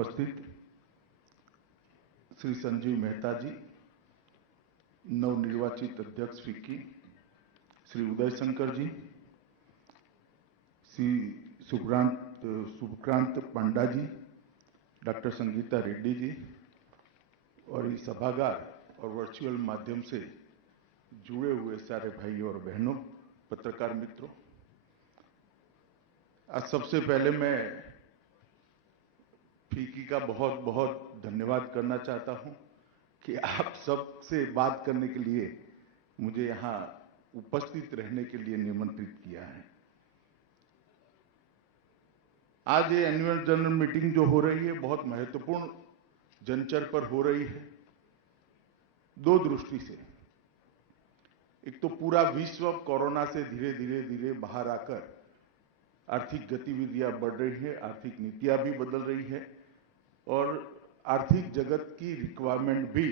उपस्थित श्री संजीव मेहता जी, नवनिर्वाचित अध्यक्ष फिक्की श्री उदय शंकर जी, श्री शुभक्रांत पांडा जी, डॉक्टर संगीता रेड्डी जी और इस सभागार और वर्चुअल माध्यम से जुड़े हुए सारे भाइयों और बहनों, पत्रकार मित्रों, आज सबसे पहले मैं फिक्की का बहुत बहुत धन्यवाद करना चाहता हूं कि आप सबसे बात करने के लिए मुझे यहां उपस्थित रहने के लिए निमंत्रित किया है। आज ये एनुअल जनरल मीटिंग जो हो रही है बहुत महत्वपूर्ण जंचर पर हो रही है, दो दृष्टि से। एक तो पूरा विश्व कोरोना से धीरे धीरे बाहर आकर आर्थिक गतिविधियां बढ़ रही है, आर्थिक नीतियां भी बदल रही है और आर्थिक जगत की रिक्वायरमेंट भी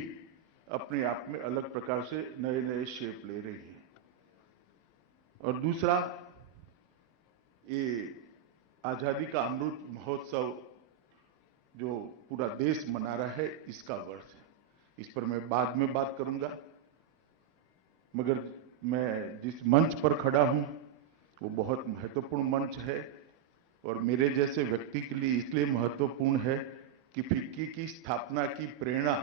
अपने आप में अलग प्रकार से नए नए शेप ले रही है। और दूसरा, ये आजादी का अमृत महोत्सव जो पूरा देश मना रहा है, इसका वर्ष है। इस पर मैं बाद में बात करूंगा, मगर मैं जिस मंच पर खड़ा हूं वो बहुत महत्वपूर्ण मंच है और मेरे जैसे व्यक्ति के लिए इसलिए महत्वपूर्ण है कि फिक्की की स्थापना की प्रेरणा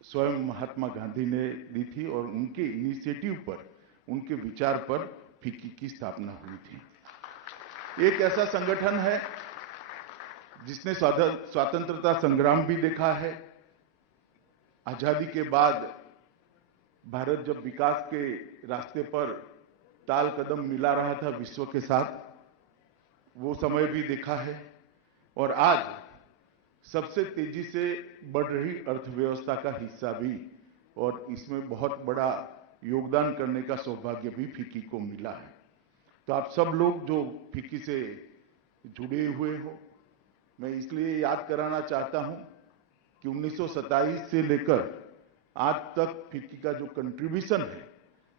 स्वयं महात्मा गांधी ने दी थी और उनके इनिशिएटिव पर, उनके विचार पर फिक्की की स्थापना हुई थी। एक ऐसा संगठन है जिसने स्वतंत्रता संग्राम भी देखा है। आजादी के बाद भारत जब विकास के रास्ते पर ताल कदम मिला रहा था विश्व के साथ, वो समय भी देखा है। और आज सबसे तेजी से बढ़ रही अर्थव्यवस्था का हिस्सा भी, और इसमें बहुत बड़ा योगदान करने का सौभाग्य भी फिक्की को मिला है। तो आप सब लोग जो फिक्की से जुड़े हुए हो, मैं इसलिए याद कराना चाहता हूं कि 1927 से लेकर आज तक फिक्की का जो कंट्रीब्यूशन है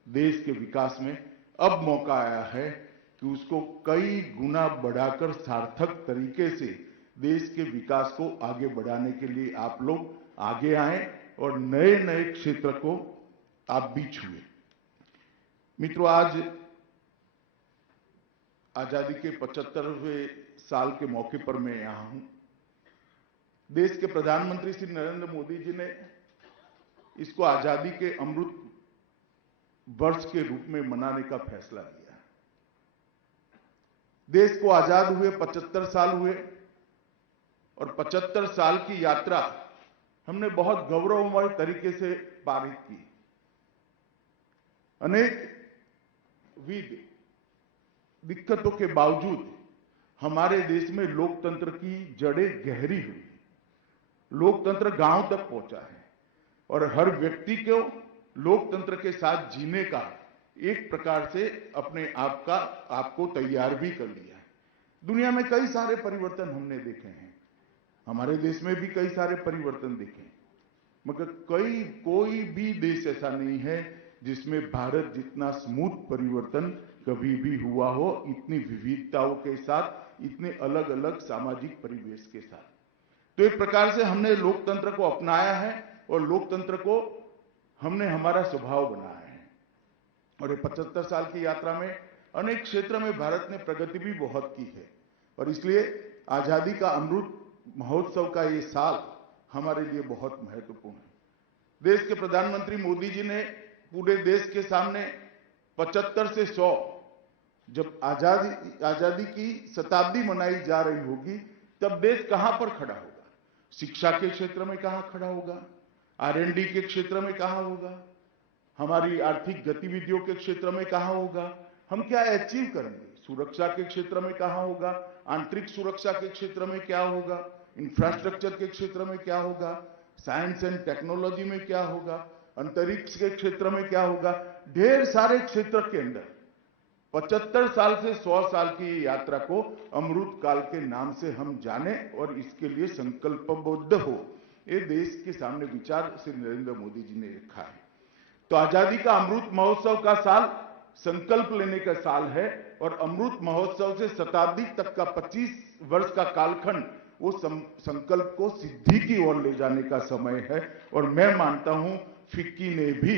देश के विकास में, अब मौका आया है कि उसको कई गुना बढ़ाकर सार्थक तरीके से देश के विकास को आगे बढ़ाने के लिए आप लोग आगे आए और नए नए क्षेत्र को आप भी छुए। मित्रों, आज आजादी के 75वें साल के मौके पर मैं यहां हूं। देश के प्रधानमंत्री श्री नरेंद्र मोदी जी ने इसको आजादी के अमृत वर्ष के रूप में मनाने का फैसला लिया। देश को आजाद हुए 75 साल हुए और 75 साल की यात्रा हमने बहुत गौरवमय तरीके से पारित की। अनेक विध दिक्कतों के बावजूद हमारे देश में लोकतंत्र की जड़ें गहरी हुई, लोकतंत्र गांव तक पहुंचा है और हर व्यक्ति को लोकतंत्र के साथ जीने का एक प्रकार से अपने आपको तैयार भी कर लिया है। दुनिया में कई सारे परिवर्तन हमने देखे हैं, हमारे देश में भी कई सारे परिवर्तन देखे, मगर कोई भी देश ऐसा नहीं है जिसमें भारत जितना स्मूथ परिवर्तन कभी भी हुआ हो, इतनी विविधताओं के साथ, इतने अलग अलग सामाजिक परिवेश के साथ। तो एक प्रकार से हमने लोकतंत्र को अपनाया है और लोकतंत्र को हमने हमारा स्वभाव बनाया है। और ये 75 साल की यात्रा में अनेक क्षेत्र में भारत ने प्रगति भी बहुत की है और इसलिए आजादी का अमृत महोत्सव का ये साल हमारे लिए बहुत महत्वपूर्ण है। देश के प्रधानमंत्री मोदी जी ने पूरे देश के सामने 75 से 100, जब आजादी की शताब्दी मनाई जा रही होगी, तब देश कहां पर खड़ा होगा? शिक्षा के क्षेत्र में कहां खड़ा होगा? R&D के क्षेत्र में कहां होगा? हमारी आर्थिक गतिविधियों के क्षेत्र में कहां होगा? हम क्या अचीव करेंगे? सुरक्षा के क्षेत्र में कहां होगा? आंतरिक सुरक्षा के क्षेत्र में क्या होगा? इंफ्रास्ट्रक्चर के क्षेत्र में क्या होगा? साइंस एंड टेक्नोलॉजी में क्या होगा? अंतरिक्ष के क्षेत्र में क्या होगा? ढेर सारे क्षेत्र के अंदर 75 साल से 100 साल की यात्रा को अमृत काल के नाम से हम जाने और इसके लिए संकल्पबद्ध हो, ये देश के सामने विचार श्री नरेंद्र मोदी जी ने रखा है। तो आजादी का अमृत महोत्सव का साल संकल्प लेने का साल है और अमृत महोत्सव से शताब्दी तक का 25 वर्ष का कालखंड वो संकल्प को सिद्धि की ओर ले जाने का समय है। और मैं मानता हूं फिक्की ने भी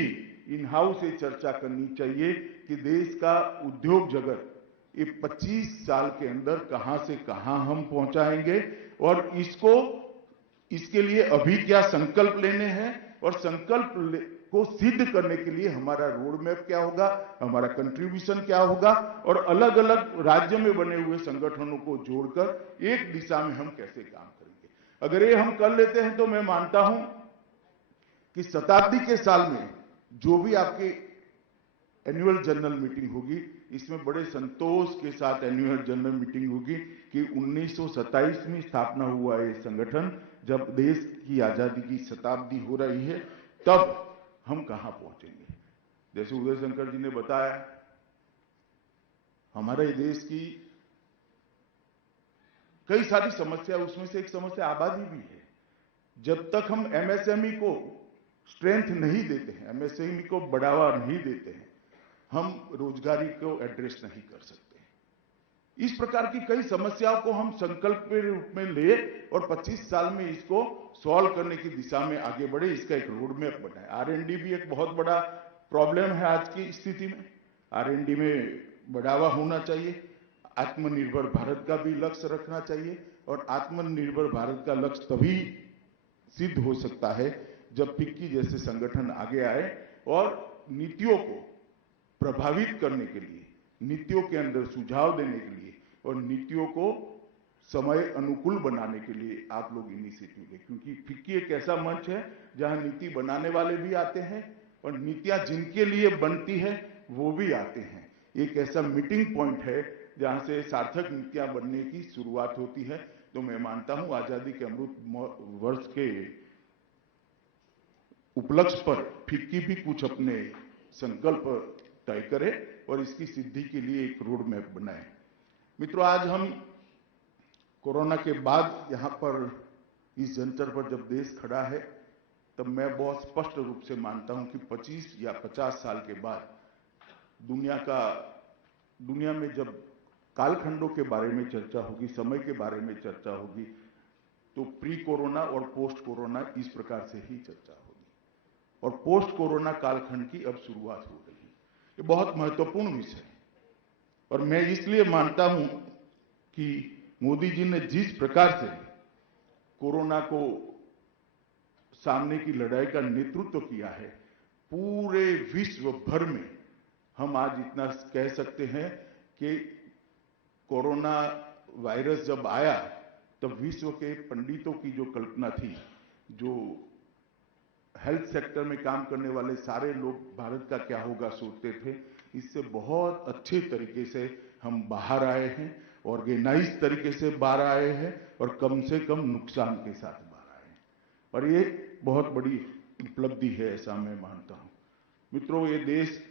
इन हाउस ये चर्चा करनी चाहिए कि देश का उद्योग जगत ये 25 साल के अंदर कहां से कहां हम पहुंचाएंगे और इसके लिए अभी क्या संकल्प लेने हैं और संकल्प को सिद्ध करने के लिए हमारा रोड मैप क्या होगा, हमारा कंट्रीब्यूशन क्या होगा और अलग अलग राज्य में बने हुए संगठनों को जोड़कर एक दिशा में हम कैसे काम करेंगे। अगर ये हम कर लेते हैं तो मैं मानता हूं कि शताब्दी के साल में जो भी आपकी एनुअल जनरल मीटिंग होगी, इसमें बड़े संतोष के साथ एनुअल जनरल मीटिंग होगी कि 1927 में स्थापना हुआ ये संगठन, जब देश की आजादी की शताब्दी हो रही है, तब हम कहां पहुंचेंगे। जैसे उदय शंकर जी ने बताया, हमारे देश की कई सारी समस्या, उसमें से एक समस्या आबादी भी है। जब तक हम एमएसएमई को स्ट्रेंथ नहीं देते हैं, एमएसएमई को बढ़ावा नहीं देते हैं, हम रोजगारी को एड्रेस नहीं कर सकते। इस प्रकार की कई समस्याओं को हम संकल्प के रूप में ले और 25 साल में इसको सॉल्व करने की दिशा में आगे बढ़े, इसका एक रोड मैप बनाए। आरएनडी भी एक बहुत बड़ा प्रॉब्लम है आज की स्थिति में। आरएनडी में बढ़ावा होना चाहिए, आत्मनिर्भर भारत का भी लक्ष्य रखना चाहिए और आत्मनिर्भर भारत का लक्ष्य तभी सिद्ध हो सकता है जब फिक्की जैसे संगठन आगे आए और नीतियों को प्रभावित करने के लिए, नीतियों के अंदर सुझाव देने के लिए और नीतियों को समय अनुकूल बनाने के लिए आप लोग इनिशिएटिव लें। क्योंकि फिक्की एक ऐसा मंच है जहां नीति बनाने वाले भी आते हैं और नीतियां जिनके लिए बनती है वो भी आते हैं। एक ऐसा मीटिंग पॉइंट है जहां से सार्थक नीतियां बनने की शुरुआत होती है। तो मैं मानता हूं आजादी के अमृत वर्ष के उपलक्ष्य पर फिक्की भी कुछ अपने संकल्प तय करे और इसकी सिद्धि के लिए एक रोड मैप बनाए। मित्रों, आज हम कोरोना के बाद यहां पर इस जंतर पर जब देश खड़ा है, तब मैं बहुत स्पष्ट रूप से मानता हूं कि 25 या 50 साल के बाद दुनिया में जब कालखंडों के बारे में चर्चा होगी, समय के बारे में चर्चा होगी, तो प्री कोरोना और पोस्ट कोरोना इस प्रकार से ही चर्चा होगी। और पोस्ट कोरोना कालखंड की अब शुरुआत हो रही है। ये बहुत महत्वपूर्ण विषय है और मैं इसलिए मानता हूं कि मोदी जी ने जिस प्रकार से कोरोना को सामने की लड़ाई का नेतृत्व किया है, पूरे विश्व भर में हम आज इतना कह सकते हैं कि कोरोना वायरस जब आया तब विश्व के पंडितों की जो कल्पना थी, जो हेल्थ सेक्टर में काम करने वाले सारे लोग भारत का क्या होगा सोचते थे, इससे बहुत अच्छे तरीके से हम बाहर आए हैं, ऑर्गेनाइज तरीके से बाहर आए हैं और कम से कम नुकसान के साथ बाहर आए हैं। और ये बहुत बड़ी उपलब्धि है, ऐसा मैं मानता हूं। मित्रों, ये देश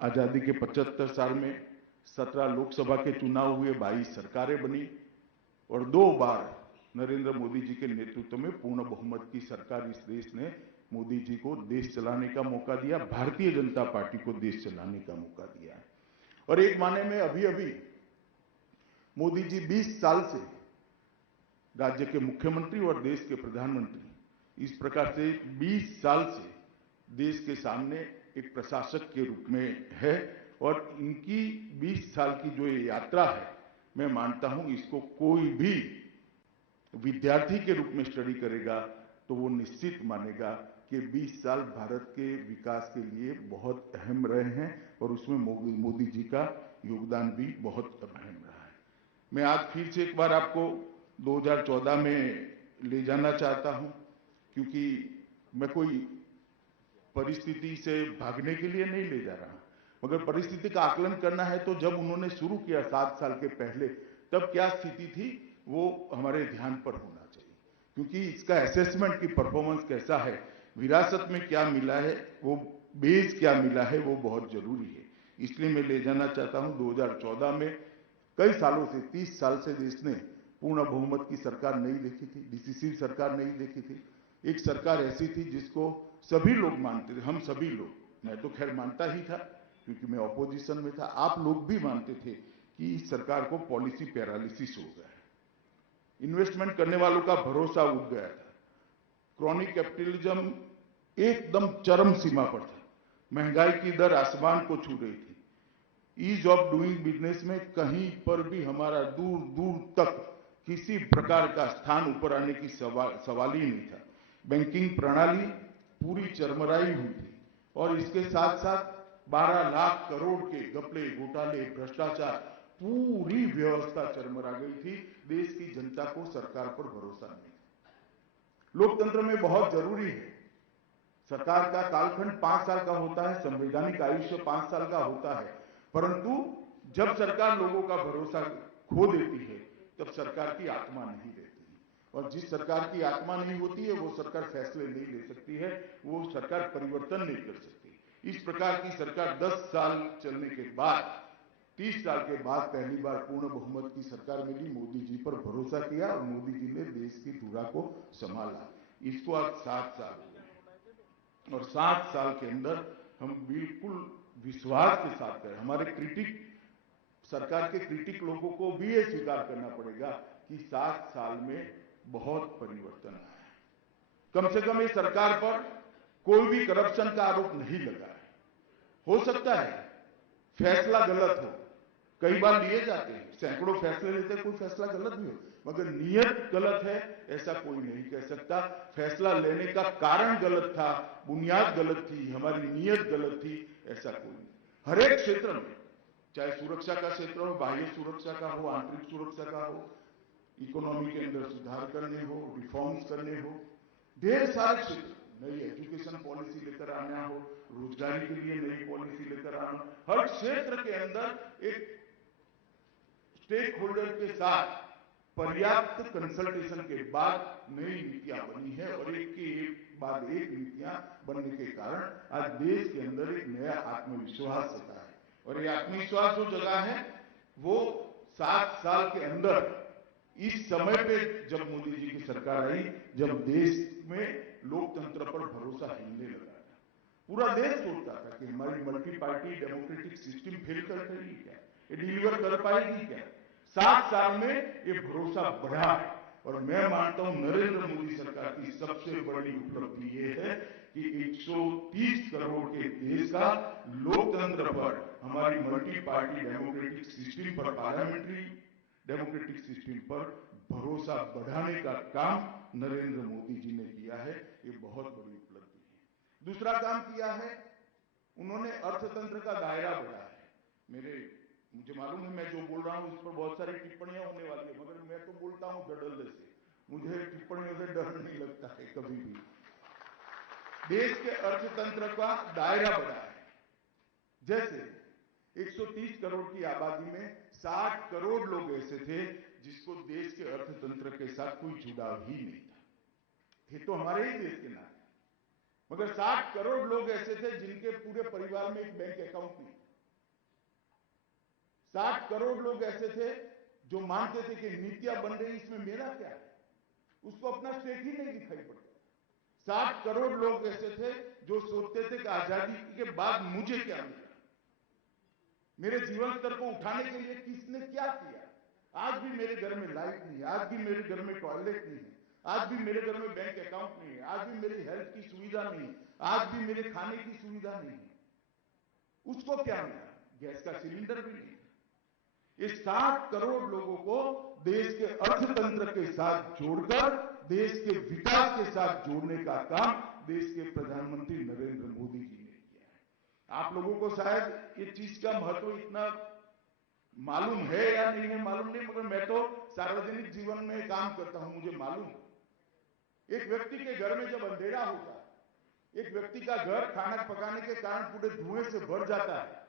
आजादी के 75 साल में 17 लोकसभा के चुनाव हुए, 22 सरकारें बनी और 2 बार नरेंद्र मोदी जी के नेतृत्व में पूर्ण बहुमत की सरकार इस देश ने मोदी जी को देश चलाने का मौका दिया, भारतीय जनता पार्टी को देश चलाने का मौका दिया है। और एक माने में अभी मोदी जी 20 साल से राज्य के मुख्यमंत्री और देश के प्रधानमंत्री, इस प्रकार से 20 साल से देश के सामने एक प्रशासक के रूप में है और इनकी 20 साल की जो ये यात्रा है, मैं मानता हूं इसको कोई भी विद्यार्थी के रूप में स्टडी करेगा तो वो निश्चित मानेगा कि 20 साल भारत के विकास के लिए बहुत अहम रहे हैं और उसमें मोदी जी का योगदान भी बहुत अहम रहा है। मैं आज फिर से एक बार आपको 2014 में ले जाना चाहता हूं, क्योंकि मैं कोई परिस्थिति से भागने के लिए नहीं ले जा रहा, मगर परिस्थिति का आकलन करना है तो जब उन्होंने शुरू किया 7 साल के पहले, तब क्या स्थिति थी वो हमारे ध्यान पर होना चाहिए। क्योंकि इसका असेसमेंट की परफॉर्मेंस कैसा है, विरासत में क्या मिला है, वो बेस क्या मिला है, वो बहुत जरूरी है। इसलिए मैं ले जाना चाहता हूं 2014 में कई सालों से, 30 साल से देश ने पूर्ण बहुमत की सरकार नहीं देखी थी, डिसिसिव सरकार नहीं देखी थी। एक सरकार ऐसी थी जिसको सभी लोग मानते थे, हम सभी लोग, मैं तो खैर मानता ही था क्योंकि मैं ऑपोजिशन में था, आप लोग भी मानते थे कि इस सरकार को पॉलिसी पैरालिसिस हो गया है। इन्वेस्टमेंट करने वालों का भरोसा उठ गया था। क्रॉनिक कैपिटलिज्म एकदम चरम सीमा पर था। महंगाई की दर आसमान को छू रही थी। ईज ऑफ डूइंग बिजनेस में कहीं पर भी हमारा दूर दूर तक किसी प्रकार का स्थान ऊपर आने की सवाल ही नहीं था। बैंकिंग प्रणाली पूरी चरमराई हुई थी और इसके साथ साथ 12 लाख करोड़ के घपले, घोटाले, भ्रष्टाचार, पूरी व्यवस्था चरमरा गई थी। देश की जनता को सरकार पर भरोसा नहीं था। लोकतंत्र में बहुत जरूरी है, सरकार का कालखंड 5 साल का होता है, संवैधानिक आयुष्य 5 साल का होता है, परंतु जब सरकार लोगों का भरोसा खो देती है तब सरकार की आत्मा नहीं रहती है। और जिस सरकार की आत्मा नहीं होती है वो सरकार फैसले नहीं ले सकती है, वो सरकार परिवर्तन नहीं कर सकती। इस प्रकार की सरकार 10 साल चलने के बाद 30 साल के बाद पहली बार पूर्ण बहुमत की सरकार मिली। मोदी जी पर भरोसा किया और मोदी जी ने देश की धुरा को संभाला। इसको आज 7 साल हो गए और 7 साल के अंदर हम बिल्कुल विश्वास के साथ करें, हमारे क्रिटिक, सरकार के क्रिटिक लोगों को भी ये स्वीकार करना पड़ेगा कि 7 साल में बहुत परिवर्तन आया है। कम से कम इस सरकार पर कोई भी करप्शन का आरोप नहीं लगा है। हो सकता है फैसला गलत हो, कई बार लिए जाते हैं, सैकड़ों फैसले लेते हैं, कोई फैसला गलत भी हो, मगर नियत गलत है ऐसा कोई नहीं कह सकता। फैसला लेने का कारण गलत था, बुनियाद गलत थी, हमारी नियत गलत थी, ऐसा कोई नहीं। हर एक क्षेत्र में, चाहे सुरक्षा का क्षेत्र हो, बाह्य सुरक्षा का हो, आंतरिक सुरक्षा का हो, इकोनॉमी के अंदर सुधार करने हो, रिफॉर्म्स करने हो, ढेर सारे क्षेत्र, नई एजुकेशन पॉलिसी लेकर आना हो, रोजगारी के लिए नई पॉलिसी लेकर आना, हर क्षेत्र के अंदर एक स्टेक होल्डर के साथ पर्याप्त कंसल्टेशन के बाद नई नीतियां बनी है और एक के एक बाद एक नीतियां बनने के कारण आज देश के अंदर एक नया आत्मविश्वास जगा है। और ये आत्मविश्वास जो जगा है वो 7 साल के अंदर, इस समय पे जब मोदी जी की सरकार आई, जब देश में लोकतंत्र पर भरोसा हिलने लगा था, पूरा देश सोचता था कि हमारी multi party democratic system fail कर रही है क्या, ये डिलीवर कर पाएगी क्या। 7 साल में ये भरोसा बढ़ा है और मैं मानता हूं नरेंद्र मोदी सरकार की सबसे बड़ी उपलब्धि ये है कि 130 करोड़ के देश का लोकतंत्र पर, हमारी मल्टी पार्टी डेमोक्रेटिक सिस्टम पर, पार्लियामेंट्री डेमोक्रेटिक सिस्टम पर भरोसा बढ़ाने का काम नरेंद्र मोदी जी ने किया है। ये बहुत बड़ी उपलब्धि है। दूसरा काम किया है, उन्होंने अर्थतंत्र का दायरा बढ़ाया है। मुझे मालूम है मैं जो बोल रहा हूं इस पर बहुत सारी टिप्पणियां होने वाली है, मगर मैं तो बोलता हूं धड़ल्ले से, मुझे टिप्पणियों से डर नहीं लगता है कभी भी। देश के अर्थतंत्र का दायरा बढ़ा है। जैसे 130 करोड़ की आबादी में 60 करोड़ लोग ऐसे थे जिसको देश के अर्थतंत्र के साथ कोई जुड़ाव ही नहीं था, थे तो हमारे ही देश के नाते, मगर 60 करोड़ लोग ऐसे थे जिनके पूरे परिवार में एक बैंक अकाउंट नहीं। 60 करोड़ लोग ऐसे थे जो मानते थे कि नीतियां बन रही, इसमें मेरा क्या है, उसको अपना स्टेक ही नहीं दिखाई पड़ता। 60 करोड़ लोग ऐसे थे जो सोचते थे कि आजादी के बाद मुझे क्या मिला, मेरे जीवन स्तर को उठाने के लिए किसने क्या किया। आज भी मेरे घर में लाइट नहीं है, आज भी मेरे घर में टॉयलेट नहीं है, आज भी मेरे घर में बैंक अकाउंट नहीं है, आज भी मेरी हेल्थ की सुविधा नहीं है, आज भी मेरे खाने की सुविधा नहीं है। उसको क्या मिला, गैस का सिलेंडर भी नहीं। ये 60 करोड़ लोगों को देश के अर्थतंत्र के साथ जोड़कर देश के विकास के साथ जोड़ने का काम देश के प्रधानमंत्री नरेंद्र मोदी जी ने किया है। आप लोगों को शायद ये चीज का महत्व इतना मालूम है या नहीं है मालूम नहीं, मगर मैं तो सार्वजनिक जीवन में काम करता हूं, मुझे मालूम। एक व्यक्ति के घर में जब अंधेरा होता है, एक व्यक्ति का घर खाना पकाने के कारण पूरे धुएं से भर जाता है,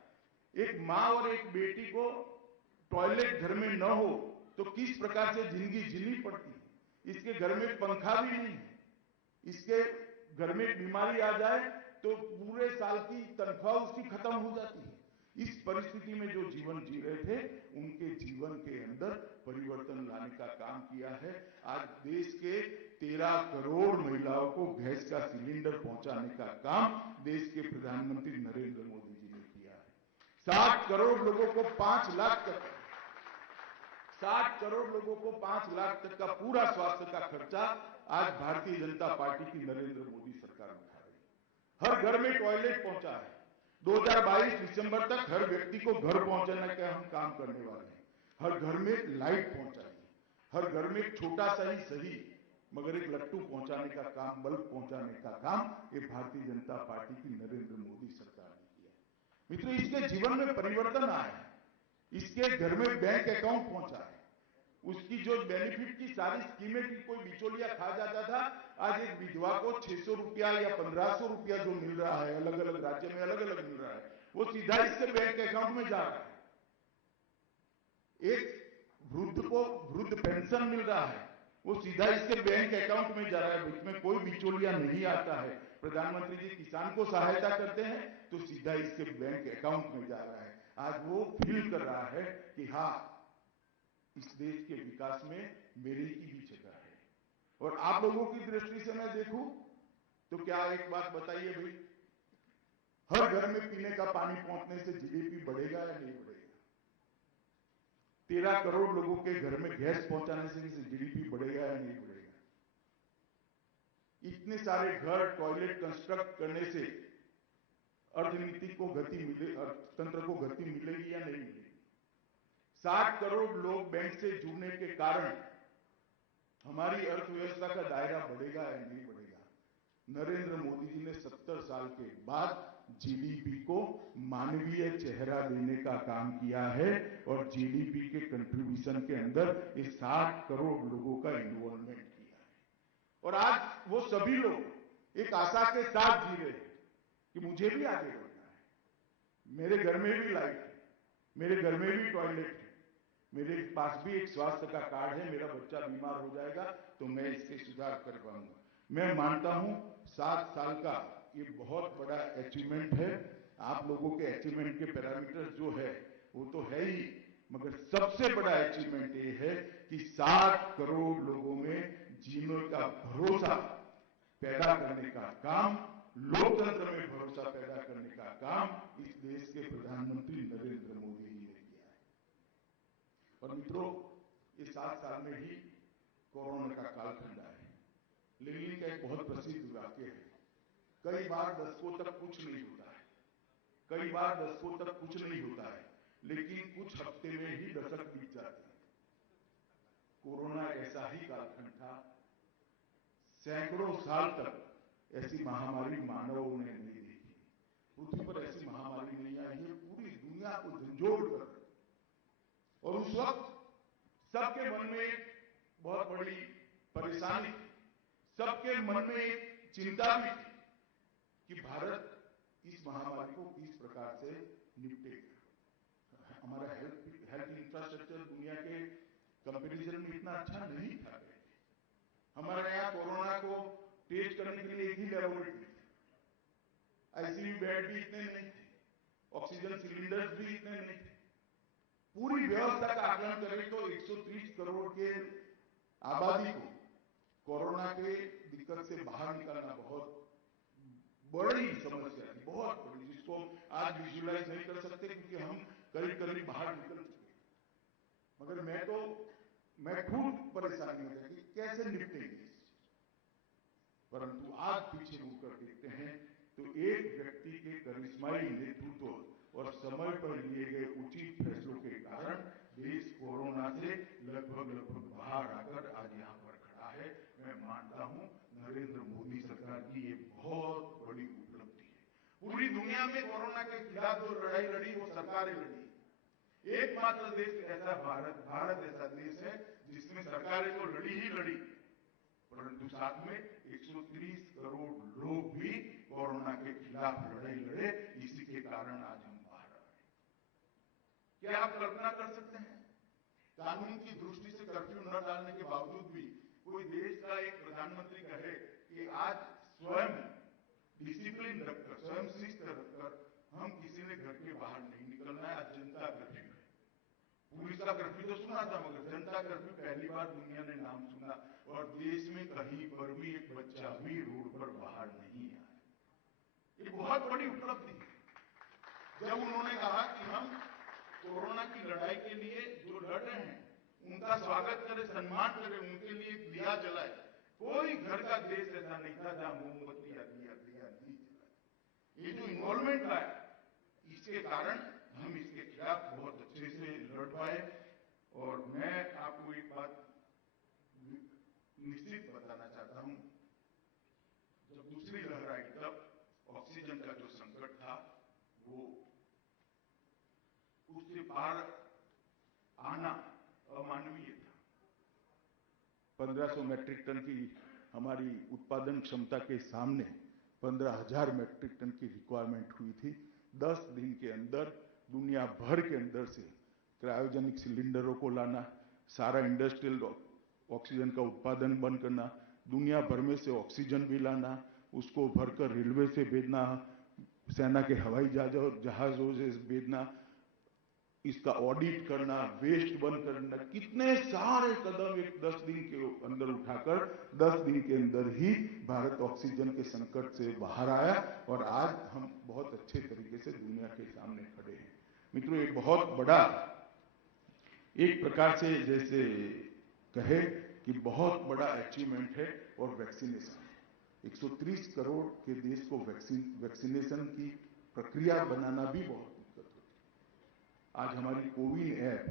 एक माँ और एक बेटी को टॉयलेट घर में न हो तो किस प्रकार से जिंदगी जीनी पड़ती है। इसके घर में पंखा भी नहीं है, इसके घर में बीमारी आ जाए तो पूरे साल की तनख्वाह उसकी खत्म हो जाती है। इस परिस्थिति में जो जीवन जी रहे थे, उनके जीवन के अंदर परिवर्तन लाने का काम किया है। आज देश के 13 करोड़ महिलाओं को गैस का सिलेंडर पहुंचाने का काम देश के प्रधानमंत्री नरेंद्र मोदी जी ने किया है। 60 करोड़ लोगों को 5 लाख तक 60 करोड़ लोगों को 5 लाख तक का पूरा स्वास्थ्य का खर्चा आज भारतीय जनता पार्टी की नरेंद्र मोदी सरकार उठा रही है। हर घर में टॉयलेट पहुंचा है। 2022 दिसंबर तक हर व्यक्ति को घर पहुंचाने का हम काम करने वाले हैं। हर घर में लाइट पहुंचाई, हर घर में एक छोटा सा ही सही मगर एक लट्टू पहुंचाने का काम, बल्ब पहुंचाने का काम ये भारतीय जनता पार्टी की नरेंद्र मोदी सरकार ने किया। मित्रों, इसके जीवन में परिवर्तन आया है। इसके घर में बैंक अकाउंट पहुंचा है। उसकी जो बेनिफिट की सारी स्कीमें की कोई बिचौलिया खा जाता था, आज एक विधवा को 600 रुपया या 1500 रुपया जो मिल रहा है, अलग अलग राज्य में अलग अलग मिल रहा है, वो सीधा इसके बैंक अकाउंट में जा रहा है। एक वृद्ध को वृद्ध पेंशन मिल रहा है, वो सीधा इसके बैंक अकाउंट में जा रहा है। बीच में कोई बिचौलिया नहीं आता है। प्रधानमंत्री जी किसान को सहायता करते हैं तो सीधा इसके बैंक अकाउंट में जा रहा है। आज वो फील कर रहा है कि हाँ, इस देश के विकास में मेरी की भी जगह है। और आप लोगों की दृष्टि से मैं देखूं तो क्या एक बात बताइए भाई, हर घर में पीने का पानी पहुंचने से जीडीपी बढ़ेगा या नहीं बढ़ेगा? 13 करोड़ लोगों के घर में गैस पहुंचाने से जीडीपी बढ़ेगा या नहीं बढ़ेगा? इतने सारे घर, टॉयलेट कंस्ट्रक्ट करने से अर्थनीति को गति मिले, अर्थतंत्र को गति मिलेगी या नहीं मिलेगी? 60 करोड़ लोग बैंक से जुड़ने के कारण हमारी अर्थव्यवस्था का दायरा बढ़ेगा या नहीं बढ़ेगा? नरेंद्र मोदी जी ने 70 साल के बाद जीडीपी को मानवीय चेहरा देने का काम किया है और जीडीपी के कंट्रीब्यूशन के अंदर इस 60 करोड़ लोगों का इन्वॉल्वमेंट किया है। और आज वो सभी लोग एक आशा के साथ जी रहे हैं कि मुझे भी आगे बढ़ना है। मेरे घर में भी लाइट है, मेरे घर में भी टॉयलेट है, मेरे पास भी एक स्वास्थ्य का कार्ड है। मेरा बच्चा बीमार हो जाएगा तो मैं इसके सुधार कर पाऊंगा। मैं मानता हूं 7 साल का ये बहुत बड़ा अचीवमेंट है। आप लोगों के अचीवमेंट के पैरामीटर्स जो है वो तो है ही, मगर सबसे बड़ा अचीवमेंट ये है कि 60 करोड़ लोगों में जीने का भरोसा पैदा करने का काम, लोकतंत्र में भरोसा पैदा करने का काम इस देश के प्रधानमंत्री नरेंद्र मोदी जी ने किया है। और मित्रों, इस 7 साल में ही कोरोना का कालखंड आया है। लेनिन का एक बहुत प्रसिद्ध वाक्य है, कई बार दशकों तक कुछ नहीं होता है, कई बार दशकों तक कुछ नहीं होता है, लेकिन कुछ हफ्ते में ही दशक बीत जाते हैं। कोरोना ऐसा ही कालखंड था। सैकड़ों साल तक ऐसी महामारी मानव ने नहीं देखी। पृथ्वी पर ऐसी महामारी नहीं आई है, पूरी दुनिया को झंझोड़ कर। और उस वक्त सबके मन में एक बहुत बड़ी परेशानी थी, सबके मन में एक चिंता भी थी कि भारत इस महामारी को किस प्रकार से निपटेगा। हमारा हेल्थ इंफ्रास्ट्रक्चर दुनिया के कंपैरिजन में इतना अच्छा नहीं था। हमारे यहाँ कोरोना को टेस्ट करने के लिए एक ही लैबोरेटरी थी, आईसीयू बेड भी इतने नहीं थे, ऑक्सीजन सिलेंडर्स भी इतने नहीं थे। पूरी व्यवस्था का आकलन करें तो 130 करोड़ के आबादी को कोरोना के दिक्कत से बाहर निकालना बहुत बड़ी समस्या थी, बहुत बड़ी, जिसको आज विजुअलाइज नहीं कर सकते क्योंकि हम करीब करीब बाहर निकल चुके हैं। मगर मैं खुद परेशानी में था कि कैसे निपटेंगे। परंतु आज पीछे मुड़कर देखते हैं तो एक व्यक्ति के करिश्माई नेतृत्व और समय पर लिए गए उचित फैसलों के कारण देश कोरोना से लगभग बाहर आकर आज यहाँ पर खड़ा है। मैं मानता हूं नरेंद्र मोदी सरकार की ये बहुत बड़ी उपलब्धि है। पूरी दुनिया में कोरोना के खिलाफ जो लड़ाई लड़ी वो सरकारें लड़ी। एकमात्र देश ऐसा भारत ऐसा देश है जिसमें सरकारें तो लड़ी ही लड़ी, परंतु साथ में 130 करोड़ लोग भी कोरोना के खिलाफ लड़ाई लड़े। इसी के कारण आज हम बाहर आ रहे हैं। क्या आप कल्पना कर सकते हैं, कानून की दृष्टि से कर्फ्यू न डालने के बावजूद भी कोई देश का एक प्रधानमंत्री कहे कि आज स्वयं डिसिप्लिन रखकर, स्वयं शिस्त रखकर हम किसी ने घर के बाहर नहीं निकलना है, आज जनता कर्फ्यू है। पुलिस का कर्फ्यू तो सुना था, मगर जनता कर्फ्यू पहली बार दुनिया ने नाम सुना। और देश में कहीं पर भी एक बच्चा भी रोड पर बाहर नहीं आया। ये बहुत बड़ी उपलब्धि है। जब उन्होंने कहा कि हम कोरोना की लड़ाई के लिए जो लड़ रहे हैं उनका स्वागत करे, सम्मान करे, उनके लिए दिया जलाए। कोई घर का देश ऐसा नहीं था जहां मोमबत्ती या दिया नहीं जलाए। ये जो इन्वॉल्वमेंट लाया, इसके कारण हम इसके खिलाफ बहुत अच्छे से लड़ पाए। और मैं आपको एक बात निश्चित बताना चाहता हूं, जब दूसरी लहर आई तब ऑक्सीजन का जो संकट था वो उससे पार आना अमानवीय था। 1500 मैट्रिक टन की हमारी उत्पादन क्षमता के सामने 15,000 मैट्रिक टन की रिक्वायरमेंट हुई थी। 10 दिन के अंदर दुनिया भर के अंदर से क्रायोजेनिक सिलेंडरों को लाना, सारा इंडस्ट्रियल ऑक्सीजन का उत्पादन बंद करना, दुनिया भर में से ऑक्सीजन भी लाना, उसको भरकर रेलवे से भेजना, सेना के हवाई जहाजों से भेजना, इसका ऑडिट करना, वेस्ट बंद करना, कितने सारे कदम एक 10 दिन के अंदर उठाकर 10 दिन के अंदर ही भारत ऑक्सीजन के संकट से बाहर आया और आज हम बहुत अच्छे तरीके से दुनिया के सामने खड़े हैं। मित्रों, ये बहुत बड़ा एक प्रकार से जैसे कहे कि बहुत बड़ा अचीवमेंट है। और वैक्सीनेशन 130 करोड़ के देश को वैक्सीनेशन की प्रक्रिया बनाना भी बहुत दिक्कत होती है। आज हमारी कोविन ऐप,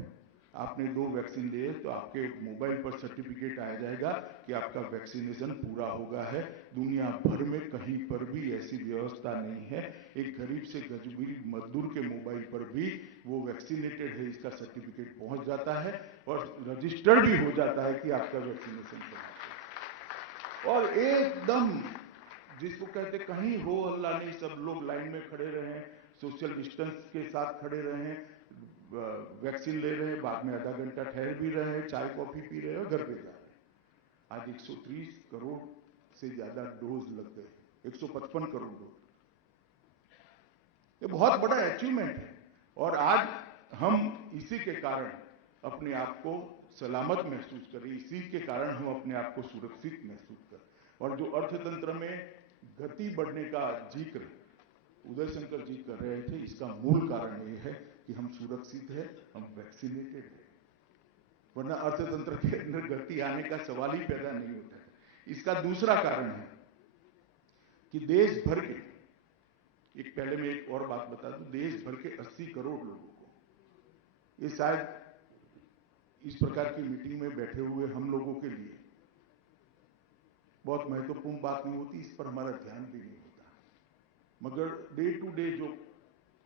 आपने 2 वैक्सीन लिए तो आपके मोबाइल पर सर्टिफिकेट आया जाएगा कि आपका वैक्सीनेशन पूरा होगा है। दुनिया भर में कहीं पर भी ऐसी व्यवस्था नहीं है। एक गरीब से गरीब मजदूर के मोबाइल पर भी वो वैक्सीनेटेड है इसका सर्टिफिकेट पहुंच जाता है और रजिस्टर्ड भी हो जाता है कि आपका वैक्सीनेशन पूरा है। और एकदम जिसको कहते कहीं हो हल्ला नहीं, सब लोग लाइन में खड़े रहे, सोशल डिस्टेंस के साथ खड़े रहे, वैक्सीन ले रहे हैं, बाद में आधा घंटा ठहर भी रहे हैं, चाय कॉफी पी रहे हैं और घर पे जा रहे हैं। आज 130 करोड़ से ज्यादा डोज लग गए, 155 करोड़ डोज। ये बहुत बड़ा अचीवमेंट है और आज हम इसी के कारण अपने आप को सलामत महसूस करें, इसी के कारण हम अपने आप को सुरक्षित महसूस करें। और जो अर्थतंत्र में गति बढ़ने का जिक्र उदय शंकर जी कर रहे थे, इसका मूल कारण ये है कि हम सुरक्षित है, हम वैक्सीनेटेड है, वरना अर्थतंत्र के अंदर गति आने का सवाल ही पैदा नहीं होता है। इसका दूसरा कारण है कि देश भर के, एक पहले मैं एक और बात बता दूं, देश भर के 80 करोड़ लोगों को, ये शायद इस प्रकार की मीटिंग में बैठे हुए हम लोगों के लिए बहुत महत्वपूर्ण बात नहीं होती, इस पर हमारा ध्यान भी नहीं होता, मगर डे टू डे जो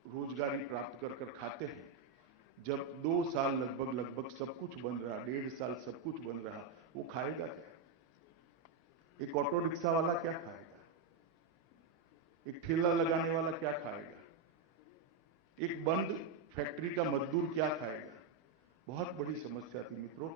रोजगारी प्राप्त कर कर खाते हैं, जब 2 साल लगभग सब कुछ बंद रहा, 1.5 साल सब कुछ बंद रहा, वो खाएगा क्या? एक ऑटो रिक्शा वाला क्या खाएगा? एक ठेला लगाने वाला क्या खाएगा? एक बंद फैक्ट्री का मजदूर क्या खाएगा? बहुत बड़ी समस्या थी मित्रों।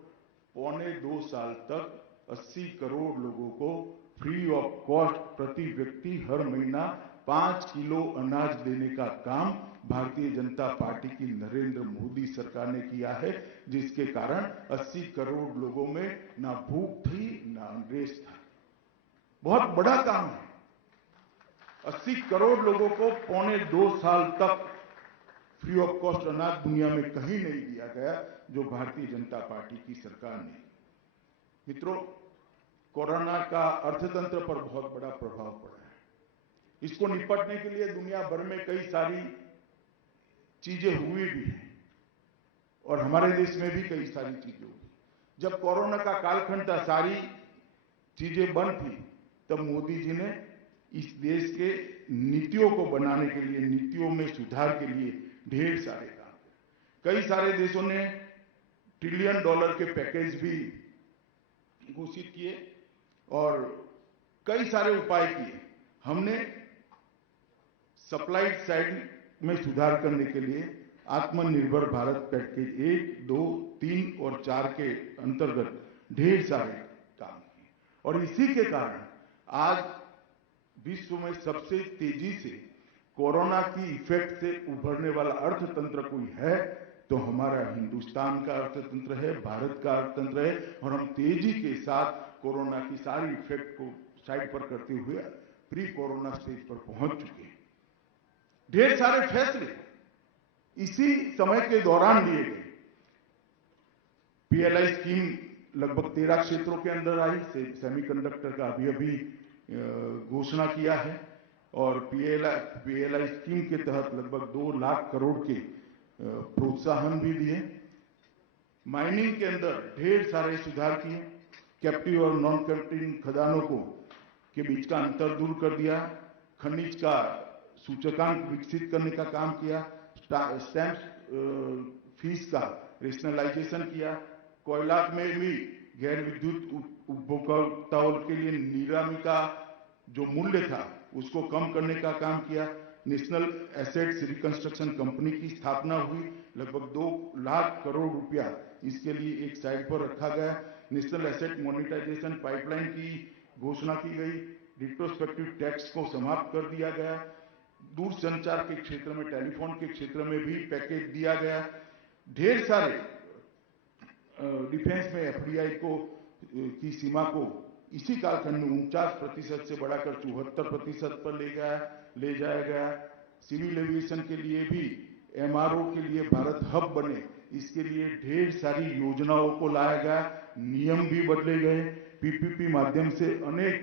1.25 साल तक 80 करोड़ लोगों को फ्री ऑफ कॉस्ट प्रति व्यक्ति हर महीना 5 किलो अनाज देने का काम भारतीय जनता पार्टी की नरेंद्र मोदी सरकार ने किया है, जिसके कारण 80 करोड़ लोगों में ना भूख थी ना अंधेश था। बहुत बड़ा काम है। 80 करोड़ लोगों को 1.25 साल तक फ्री ऑफ कॉस्ट अनाज दुनिया में कहीं नहीं दिया गया, जो भारतीय जनता पार्टी की सरकार ने। मित्रों, कोरोना का अर्थतंत्र पर बहुत बड़ा प्रभाव पड़ा है। इसको निपटने के लिए दुनिया भर में कई सारी चीजें हुई भी हैं और हमारे देश में भी कई सारी चीजें हुई। जब कोरोना का कालखंड था, सारी चीजें बंद थी, तब मोदी जी ने इस देश के नीतियों को बनाने के लिए, नीतियों में सुधार के लिए ढेर सारे काम किए। कई सारे देशों ने $1 ट्रिलियन के पैकेज भी घोषित किए और कई सारे उपाय किए। हमने सप्लाई साइड में सुधार करने के लिए आत्मनिर्भर भारत पैकेज 1, 2, 3 और 4 के अंतर्गत ढेर सारे काम किए और इसी के कारण आज विश्व में सबसे तेजी से कोरोना की इफेक्ट से उभरने वाला अर्थतंत्र कोई है तो हमारा हिंदुस्तान का अर्थतंत्र है, भारत का अर्थतंत्र है और हम तेजी के साथ कोरोना की सारी इफेक्ट को साइड पर करते हुए प्री कोरोना स्टेज पर पहुंच चुके हैं। ढेर सारे फैसले इसी समय के दौरान लिए गए। पीएलआई स्कीम लगभग 13 क्षेत्रों के अंदर आई। सेमीकंडक्टर का अभी घोषणा किया है और पीएलआई स्कीम के तहत लगभग 2 लाख करोड़ के प्रोत्साहन भी दिए। माइनिंग के अंदर ढेर सारे सुधार किए। कैप्टिव और नॉन कैप्टिव खदानों के बीच का अंतर दूर कर दिया। खनिज का सूचकांक विकसित करने का काम किया। स्टैंप फीस का रेशनलाइजेशन किया। कोयला में भी गैर विद्युत उपभोक्ताओं के लिए नीलामी का जो मूल्य था उसको कम करने का काम किया। नेशनल एसेट्स रिकंस्ट्रक्शन कंपनी की स्थापना हुई। लगभग 2 लाख करोड़ रुपया इसके लिए एक साइड पर रखा गया। नेशनल एसेट मोनेटाइजेशन पाइपलाइन की घोषणा की गई। रिट्रोस्पेक्टिव टैक्स को समाप्त कर दिया गया। दूरसंचार के क्षेत्र में, टेलीफोन के क्षेत्र में भी पैकेज दिया गया। ढेर सारे डिफेंस में एफडीआई की सीमा को इसी कालखंड में 49% से बढ़ाकर 74% पर ले जाया गया। सिविल एविएशन के लिए भी एमआरओ के लिए भारत हब बने, इसके लिए ढेर सारी योजनाओं को लाया गया। नियम भी बदले गए। पीपीपी माध्यम से अनेक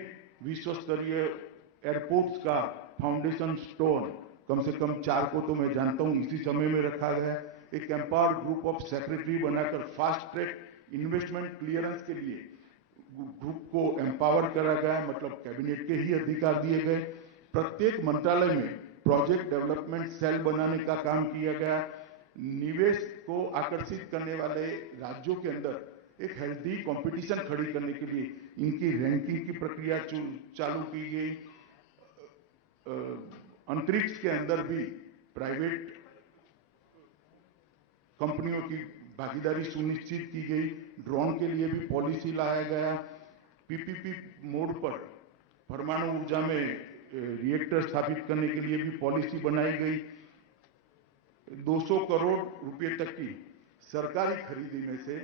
विश्व स्तरीय एयरपोर्ट्स का फाउंडेशन स्टोन कम से कम 4 को तो मैं जानता हूं इसी समय में रखा गया। एक एम्पावर्ड ग्रुप ऑफ सेक्रेटरी बनाकर फास्ट ट्रैक इन्वेस्टमेंट क्लियरेंस के लिए ग्रुप को एम्पावर करा गया, मतलब कैबिनेट के ही अधिकार दिए गए। प्रत्येक मंत्रालय में प्रोजेक्ट डेवलपमेंट सेल बनाने का काम किया गया। निवेश को आकर्षित करने वाले राज्यों के अंदर एक हेल्दी कंपटीशन खड़ी करने के लिए इनकी रैंकिंग की प्रक्रिया चालू की गई। अंतरिक्ष के अंदर भी प्राइवेट कंपनियों की भागीदारी सुनिश्चित की गई। ड्रोन के लिए भी पॉलिसी लाया गया। पीपीपी मोड पर परमाणु ऊर्जा में रिएक्टर स्थापित करने के लिए भी पॉलिसी बनाई गई। 200 करोड़ रुपए तक की सरकारी खरीदी में से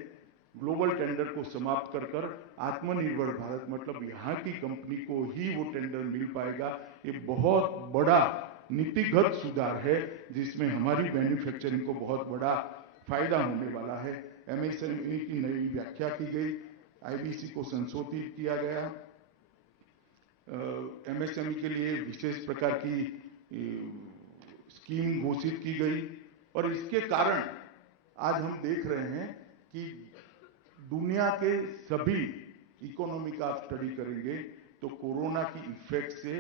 ग्लोबल टेंडर को समाप्त कर आत्मनिर्भर भारत, मतलब यहाँ की कंपनी को ही वो टेंडर मिल पाएगा। ये बहुत बड़ा नीतिगत सुधार है जिसमें हमारी मैन्युफैक्चरिंग को बहुत बड़ा फायदा होने वाला है। एमएसएमई की नई व्याख्या की गई। आईबीसी को संशोधित किया गया। एमएसएमई के लिए विशेष प्रकार की स्कीम घोषित की गई और इसके कारण आज हम देख रहे हैं कि दुनिया के सभी इकोनॉमी का आप स्टडी करेंगे तो कोरोना की इफेक्ट से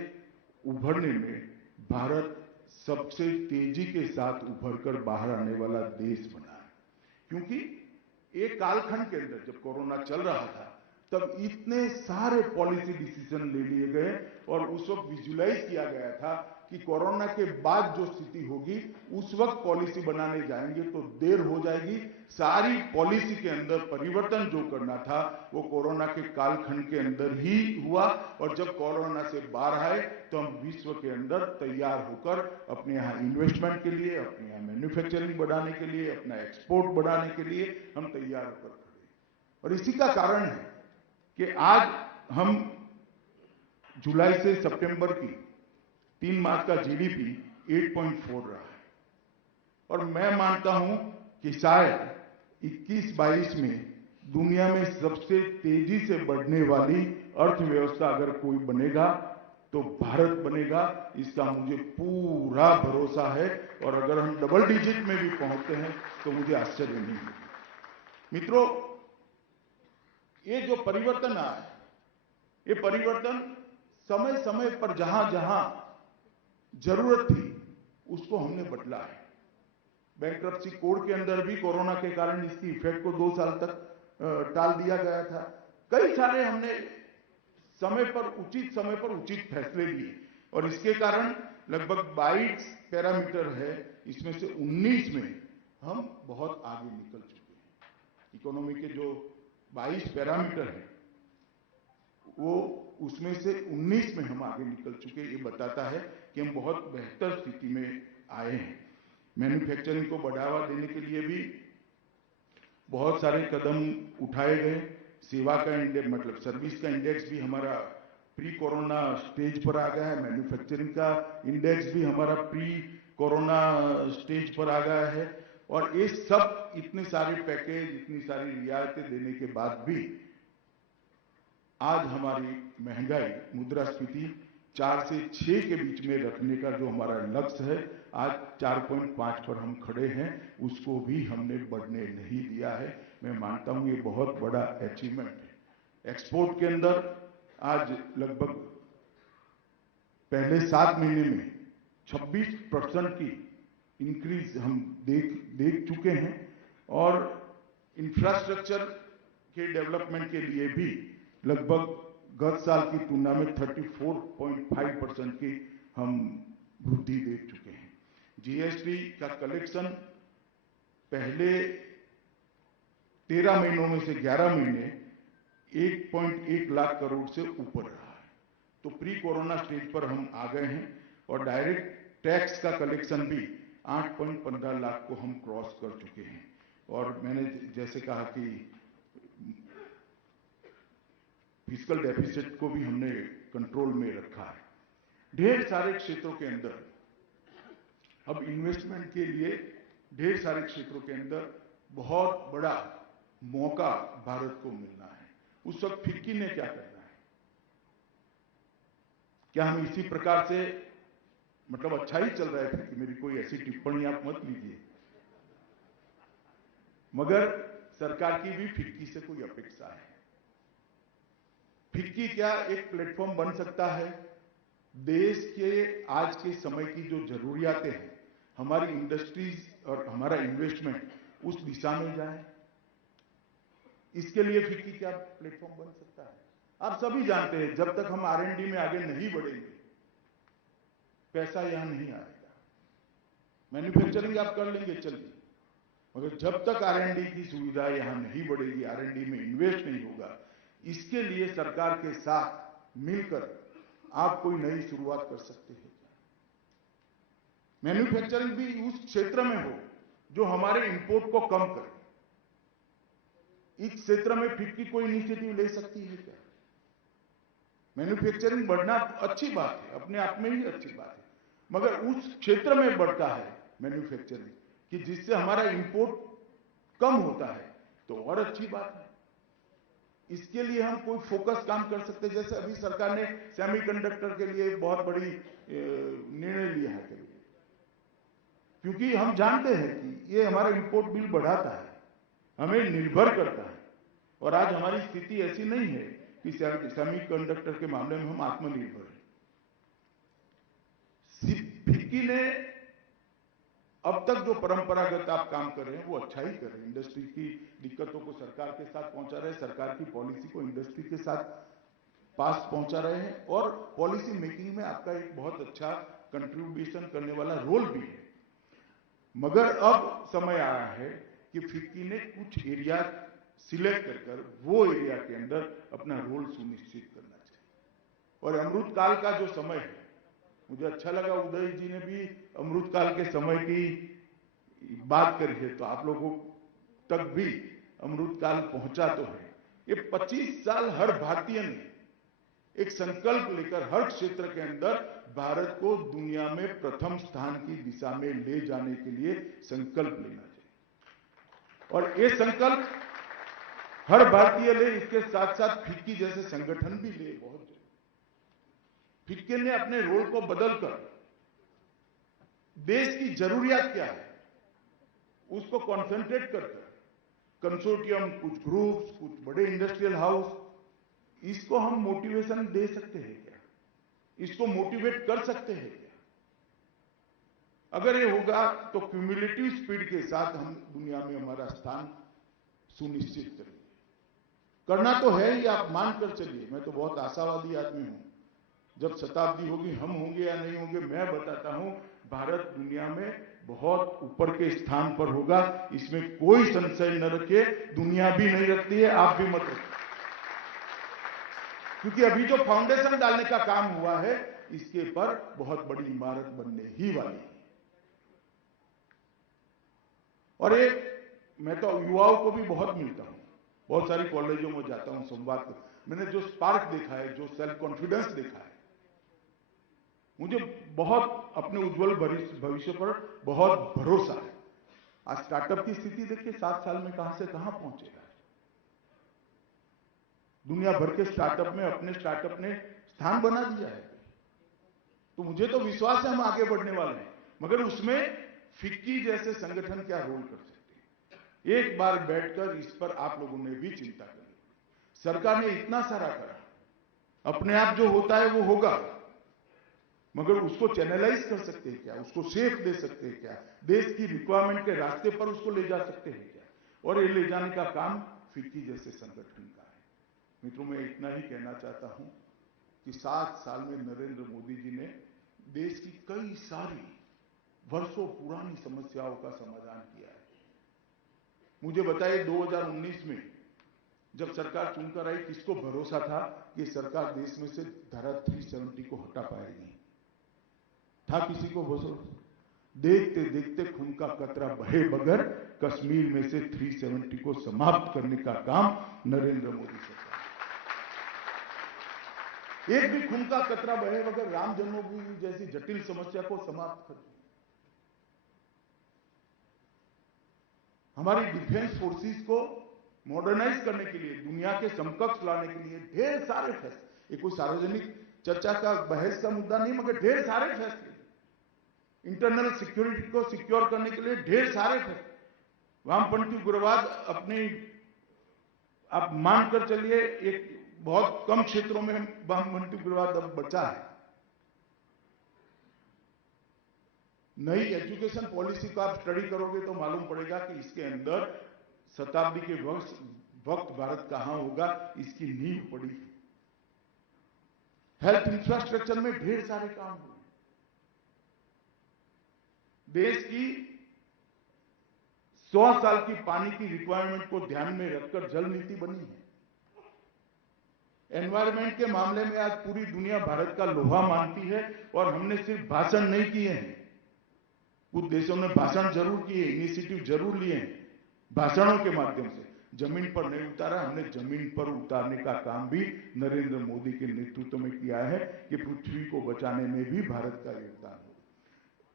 उभरने में भारत सबसे तेजी के साथ उभरकर बाहर आने वाला देश बना है। क्योंकि एक कालखंड के अंदर जब कोरोना चल रहा था तब इतने सारे पॉलिसी डिसीजन ले लिए गए और उस वक्त विजुलाइज किया गया था कि कोरोना के बाद जो स्थिति होगी उस वक्त पॉलिसी बनाने जाएंगे तो देर हो जाएगी। सारी पॉलिसी के अंदर परिवर्तन जो करना था वो कोरोना के कालखंड के अंदर ही हुआ और जब कोरोना से बाहर आए तो हम विश्व के अंदर तैयार होकर अपने यहाँ इन्वेस्टमेंट के लिए, अपने यहाँ मैन्युफैक्चरिंग बढ़ाने के लिए, अपना एक्सपोर्ट बढ़ाने के लिए हम तैयार होकर खड़े। और इसी का कारण है कि आज हम जुलाई से सितंबर की 3 माह का जीडीपी 8.4 रहा है और मैं मानता हूं कि शायद 21-22 में दुनिया में सबसे तेजी से बढ़ने वाली अर्थव्यवस्था अगर कोई बनेगा तो भारत बनेगा। इसका मुझे पूरा भरोसा है और अगर हम डबल डिजिट में भी पहुंचते हैं तो मुझे आश्चर्य नहीं होगा। मित्रों, ये जो परिवर्तन आया है, ये परिवर्तन समय समय पर जहां जहां जरूरत थी उसको हमने बदला है। बैंक्रप्सी कोड के अंदर भी कोरोना के कारण इसकी इफेक्ट को 2 साल तक टाल दिया गया था। कई सारे हमने समय पर उचित फैसले लिए और इसके कारण लगभग 22 पैरामीटर है, इसमें से 19 में हम बहुत आगे निकल चुके हैं। इकोनॉमी के जो 22 पैरामीटर हैं वो उसमें से 19 में हम आगे निकल चुके। ये बताता है कि हम बहुत बेहतर स्थिति में आए हैं। मैन्युफैक्चरिंग को बढ़ावा देने के लिए भी बहुत सारे कदम उठाए गए। सेवा का इंडेक्स, मतलब सर्विस का इंडेक्स भी हमारा प्री कोरोना स्टेज पर आ गया है। मैन्युफैक्चरिंग का इंडेक्स भी हमारा प्री कोरोना स्टेज पर आ गया है। और ये सब इतने सारे पैकेज, इतनी सारी रियायतें देने के बाद भी आज हमारी महंगाई, मुद्रास्फीति 4 से 6 के बीच में रखने का जो हमारा लक्ष्य है, आज 4.5 पर हम खड़े हैं, उसको भी हमने बढ़ने नहीं दिया है। मैं मानता हूं ये बहुत बड़ा अचीवमेंट है। एक्सपोर्ट के अंदर आज लगभग पहले 7 महीने में 26% की इंक्रीज हम देख चुके हैं और इंफ्रास्ट्रक्चर के डेवलपमेंट के लिए भी लगभग गत साल की तुलना में 34.5% की हम वृद्धि देख चुके हैं। जीएसटी का कलेक्शन पहले 13 महीनों में से 11 महीने 1.1 लाख करोड़ से ऊपर रहा है, तो प्री कोरोना स्टेज पर हम आ गए हैं। और डायरेक्ट टैक्स का कलेक्शन भी 8.15 लाख को हम क्रॉस कर चुके हैं। और मैंने जैसे कहा कि फिस्कल डेफिसिट को भी हमने कंट्रोल में रखा है। ढेर सारे क्षेत्रों के अंदर अब इन्वेस्टमेंट के लिए ढेर सारे क्षेत्रों के अंदर बहुत बड़ा मौका भारत को मिलना है। उस वक्त फिक्की ने क्या करना है? क्या हम इसी प्रकार से, मतलब अच्छा ही चल रहा है फिक्की, मेरी कोई ऐसी टिप्पणी आप मत लीजिए, मगर सरकार की भी फिक्की से कोई अपेक्षा है। फिक्की क्या एक प्लेटफॉर्म बन सकता है देश के आज के समय की जो जरूरियातें हैं, हमारी इंडस्ट्रीज और हमारा इन्वेस्टमेंट उस दिशा में जाए, इसके लिए फिक्की क्या प्लेटफॉर्म बन सकता है? आप सभी जानते हैं जब तक हम R&D में आगे नहीं बढ़ेंगे पैसा यहां नहीं आएगा। मैन्युफैक्चरिंग आप कर लेंगे चलिए, मगर जब तक R&D की सुविधा यहां नहीं बढ़ेगी, R&D में इन्वेस्ट नहीं होगा, इसके लिए सरकार के साथ मिलकर आप कोई नई शुरुआत कर सकते हैं। मैन्युफैक्चरिंग भी उस क्षेत्र में हो जो हमारे इंपोर्ट को कम करे। इस क्षेत्र में फिक्की कोई इनिशिएटिव ले सकती है क्या? मैन्युफैक्चरिंग बढ़ना अच्छी बात है, अपने आप में ही अच्छी बात है, मगर उस क्षेत्र में बढ़ता है मैन्युफैक्चरिंग कि जिससे हमारा इंपोर्ट कम होता है तो और अच्छी बात है। इसके लिए हम कोई फोकस काम कर सकते हैं। जैसे अभी सरकार ने सेमीकंडक्टर के लिए बहुत बड़ी निर्णय लिया है, क्योंकि हम जानते हैं कि ये हमारा इंपोर्ट बिल बढ़ाता है, हमें निर्भर करता है। और आज हमारी स्थिति ऐसी नहीं है कि सेमीकंडक्टर के मामले में हम आत्मनिर्भर हैं। फिक्की ने अब तक जो परंपरागत आप काम कर रहे हैं वो अच्छा ही कर रहे हैं। इंडस्ट्री की दिक्कतों को सरकार के साथ पहुंचा रहे हैं, सरकार की पॉलिसी को इंडस्ट्री के साथ पास पहुंचा रहे हैं, और पॉलिसी मेकिंग में आपका एक बहुत अच्छा कंट्रीब्यूशन करने वाला रोल भी है। मगर अब समय आया है कि फिक्की ने कुछ एरिया सिलेक्ट कर वो एरिया के अंदर अपना रोल सुनिश्चित करना चाहिए। और अमृत काल का जो समय है, मुझे अच्छा लगा उदय जी ने भी अमृत काल के समय की बात करी है, तो आप लोगों तक भी अमृत काल पहुंचा तो है। ये 25 साल हर भारतीय ने एक संकल्प लेकर हर क्षेत्र के अंदर भारत को दुनिया में प्रथम स्थान की दिशा में ले जाने के लिए संकल्प लेना चाहिए। और ये संकल्प हर भारतीय ले, इसके साथ साथ फिक्की जैसे संगठन भी ले। बहुत फिक्की ने अपने रोल को बदलकर देश की जरूरियात क्या है उसको कॉन्सेंट्रेट कर कंसोर्टियम, कुछ ग्रुप्स, कुछ बड़े इंडस्ट्रियल हाउस, इसको हम मोटिवेशन दे सकते हैं क्या? इसको मोटिवेट कर सकते हैं क्या? अगर ये होगा तो क्यूमुलेटिव स्पीड के साथ हम दुनिया में हमारा स्थान सुनिश्चित करेंगे। करना तो है ही, आप मानकर चलिए। मैं तो बहुत आशावादी आदमी हूं। जब शताब्दी होगी, हम होंगे या नहीं होंगे, मैं बताता हूं, भारत दुनिया में बहुत ऊपर के स्थान पर होगा, इसमें कोई संशय न रखिए। दुनिया भी नहीं रखती है, आप भी मत रखिए, क्योंकि अभी जो फाउंडेशन डालने का काम हुआ है, इसके पर बहुत बड़ी इमारत बनने ही वाली है। और एक, मैं तो युवाओं को भी बहुत मिलता हूं, बहुत सारी कॉलेजों में जाता हूं, संवाद। मैंने जो स्पार्क देखा है, जो सेल्फ कॉन्फिडेंस देखा है, मुझे बहुत अपने उज्जवल भविष्य पर बहुत भरोसा है। आज स्टार्टअप की स्थिति देखिए 7 साल में कहां से कहां पहुंचेगा। दुनिया भर के स्टार्टअप में अपने स्टार्टअप ने स्थान बना दिया है। तो मुझे तो विश्वास है हम आगे बढ़ने वाले हैं, मगर उसमें फिक्की जैसे संगठन क्या रोल कर सकते हैं, एक बार बैठकर इस पर आप लोगों ने भी चिंता करी। सरकार ने इतना सारा करा, अपने आप जो होता है वो होगा, मगर उसको चैनलाइज कर सकते हैं क्या, उसको शेप दे सकते हैं क्या, देश की रिक्वायरमेंट के रास्ते पर उसको ले जा सकते हैं क्या, और ये ले जाने का काम फिक्की जैसे संगठन का है। मित्रों, मैं इतना ही कहना चाहता हूं कि 7 साल में नरेंद्र मोदी जी ने देश की कई सारी वर्षों पुरानी समस्याओं का समाधान किया है। मुझे बताइए 2019 में जब सरकार चुनकर आई, किसको भरोसा था कि सरकार देश में से धारा 370 को हटा पाएगी? था किसी को भरोसा? देखते देखते खून का कतरा बहे बगैर कश्मीर में से 370 को समाप्त करने का काम नरेंद्र मोदी सरकार, एक भी खून का कतरा बहे बगैर राम जन्मभूमि जैसी जटिल समस्या को समाप्त कर दिया। हमारी डिफेंस फोर्सेस को मॉडर्नाइज करने के लिए, दुनिया के समकक्ष लाने के लिए ढेर सारे फैसले, ये कोई सार्वजनिक चर्चा का बहस का मुद्दा नहीं, मगर ढेर सारे फैसले, इंटरनल सिक्योरिटी को सिक्योर करने के लिए ढेर सारे फैसले। वामपंथी उग्रवाद अपनी, आप मानकर चलिए, एक बहुत कम क्षेत्रों में वामपंथी उग्रवाद अब बचा है। नई एजुकेशन पॉलिसी का आप स्टडी करोगे तो मालूम पड़ेगा कि इसके अंदर शताब्दी के वक्त भारत कहां होगा, इसकी नींव पड़ी है। हेल्थ इंफ्रास्ट्रक्चर में ढेर सारे काम हुए। देश की 100 साल की पानी की रिक्वायरमेंट को ध्यान में रखकर जल नीति बनी है। एनवायरमेंट के मामले में आज पूरी दुनिया भारत का लोहा मानती है, और हमने सिर्फ भाषण नहीं किए हैं, कुछ देशों ने भाषण जरूर किए, इनिशिएटिव जरूर लिए हैं, भाषणों के माध्यम से जमीन पर नहीं उतारा, हमने जमीन पर उतारने का काम भी नरेंद्र मोदी के नेतृत्व में किया है कि पृथ्वी को बचाने में भी भारत का योगदान हो।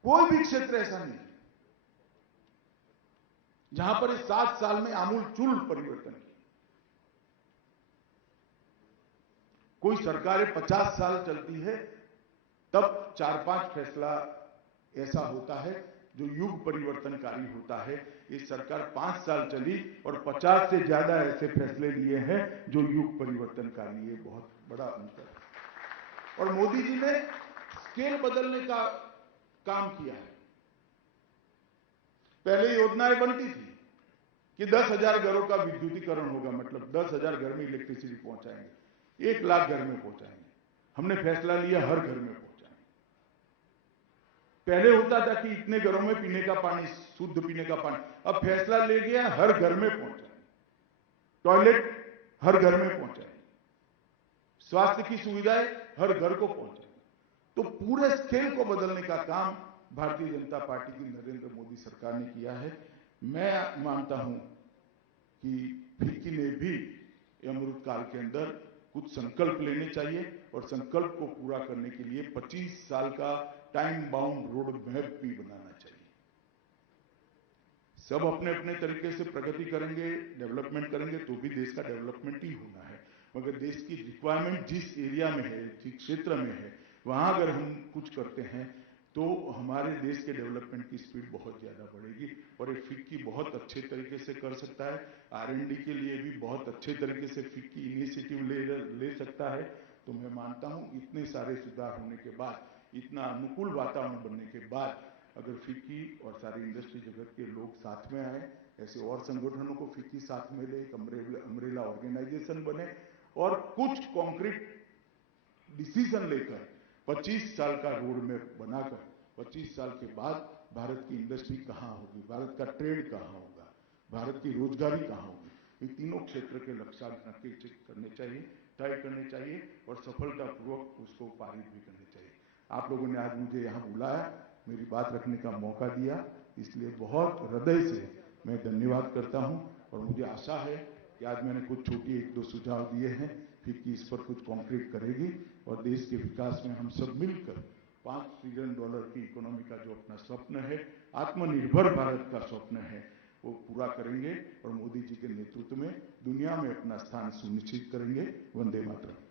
कोई भी क्षेत्र ऐसा नहीं जहां पर इस 7 साल में आमूलचूल परिवर्तन किया। कोई सरकारें 50 साल चलती है, तब 4-5 फैसला ऐसा होता है जो युग परिवर्तनकारी होता है। इस सरकार 5 साल चली और 50 से ज्यादा ऐसे फैसले लिए हैं जो युग परिवर्तनकारी है। बहुत बड़ा अंतर है। और मोदी जी ने स्केल बदलने का काम किया है। पहले योजनाएं बनती थी कि 10,000 घरों का विद्युतीकरण होगा, मतलब 10,000 घर में इलेक्ट्रिसिटी पहुंचाएंगे, 1 लाख घर में पहुंचाएंगे। हमने फैसला लिया हर घर में पहुंचाएंगे। पहले होता था कि इतने घरों में पीने का पानी, शुद्ध पीने का पानी, अब फैसला ले गया हर घर में पहुंचाएंगे, टॉयलेट हर घर में पहुंचाएंगे, स्वास्थ्य की सुविधाएं हर घर को पहुंचाएंगे। तो पूरे स्केल को बदलने का काम भारतीय जनता पार्टी की नरेंद्र मोदी सरकार ने किया है। मैं मानता हूं कि फिक्की ने भी अमृतकाल के अंदर कुछ संकल्प लेने चाहिए, और संकल्प को पूरा करने के लिए 25 साल का टाइम बाउंड रोड मैप भी बनाना चाहिए। सब अपने अपने तरीके से प्रगति करेंगे, डेवलपमेंट करेंगे, तो भी देश का डेवलपमेंट ही होना है, मगर देश की रिक्वायरमेंट जिस एरिया में है, जिस क्षेत्र में है, वहां अगर हम कुछ करते हैं तो हमारे देश के डेवलपमेंट की स्पीड बहुत ज्यादा बढ़ेगी। और ये फिक्की बहुत अच्छे तरीके से कर सकता है, R&D के लिए भी बहुत अच्छे तरीके से फिक्की इनिशिएटिव ले सकता है। तो मैं मानता हूं इतने सारे सुधार होने के बाद, इतना अनुकूल वातावरण बनने के बाद, अगर फिक्की और सारी इंडस्ट्री जगत के लोग साथ में आए, ऐसे और संगठनों को फिक्की साथ में ले, एक अम्ब्रेला ऑर्गेनाइजेशन बने और कुछ कॉन्क्रीट डिसीजन लेकर 25 साल का रोड मैप बनाकर 25 साल के बाद भारत की इंडस्ट्री कहां होगी, भारत का ट्रेड कहां होगा, भारत की रोजगारी कहां होगी, इन तीनों क्षेत्र के लक्ष्यांक निश्चित करने चाहिए, तय करने चाहिए और सफलतापूर्वक उसको पारित भी करने चाहिए। आप लोगों ने आज मुझे यहाँ बुलाया, मेरी बात रखने का मौका दिया, इसलिए बहुत हृदय से मैं धन्यवाद करता हूँ। और मुझे आशा है कि आज मैंने कुछ छोटी 1-2 सुझाव दिए हैं, फिक्की इस पर कुछ कॉन्क्रीट करेगी और देश के विकास में हम सब मिलकर $5 ट्रिलियन की इकोनॉमी का जो अपना स्वप्न है, आत्मनिर्भर भारत का स्वप्न है, वो पूरा करेंगे और मोदी जी के नेतृत्व में दुनिया में अपना स्थान सुनिश्चित करेंगे। वंदे मातरम।